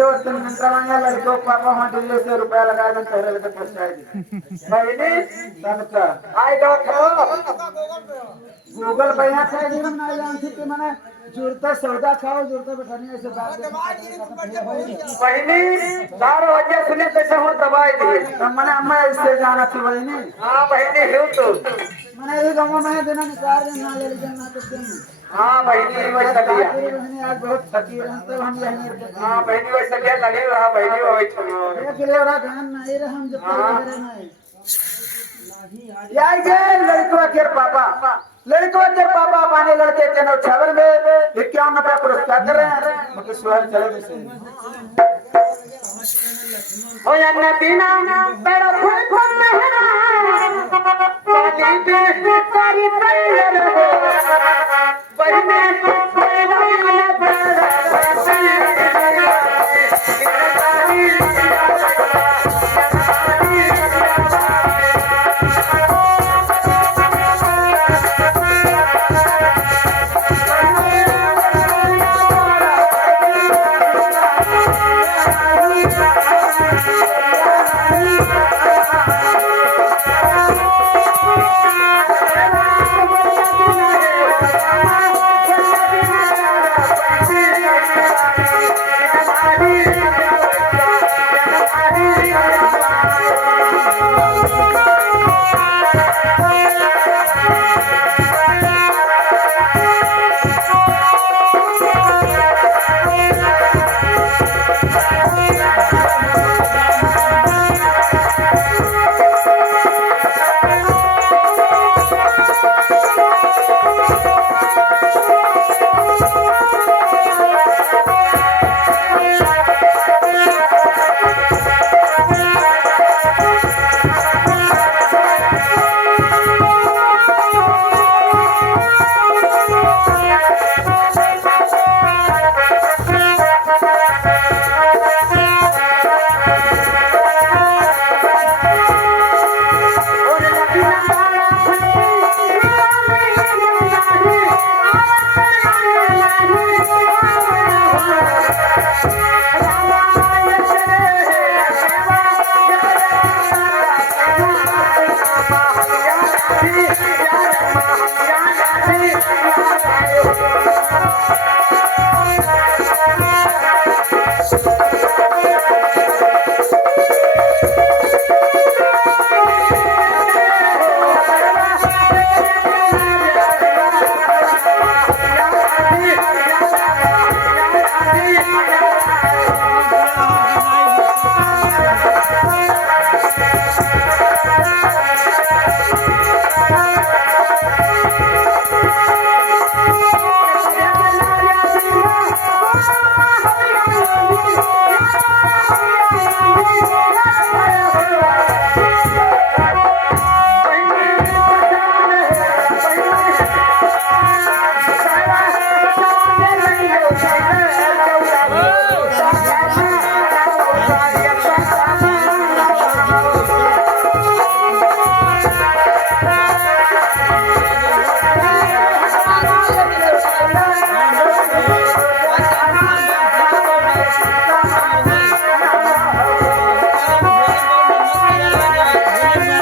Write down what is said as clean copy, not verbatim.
लड़को पापा वहाँ दिल्ली से रुपया लगाए तो तेरे लिए पहुँचाएगी भाई संगता आएगा गूगल पे यहाँ खाएगी ना ना जानती कि मैंने जुड़ता सौदा खाओ जुड़ता बैठाने ऐसे बात बहनी 4 बजे सुने कैसे हो दवाई दी तब मैंने अम्मा इससे जाना थी बहनी हाँ बहनी हो तो मैंने ये गाँव में देना निकाल देना ले लेकिन ना तो दिन हाँ बहनी वही सकिया बहनी आज बहुत थकी रहे तो हम यहीं हाँ बहनी वही सकिया लगी रहा बहनी वही एक ले रहा गान नहीं रहा हम जब तक नहीं यार ये लड़कों के पापा पाने लड़के के नौ छावर में 51 रुपया पुरस्कार कर रहे हैं मतलब सुहार चले जैसे ओ या नबीना बड़ा फूल फूल मेहरा साली पे सारी पैर हो बहने बाय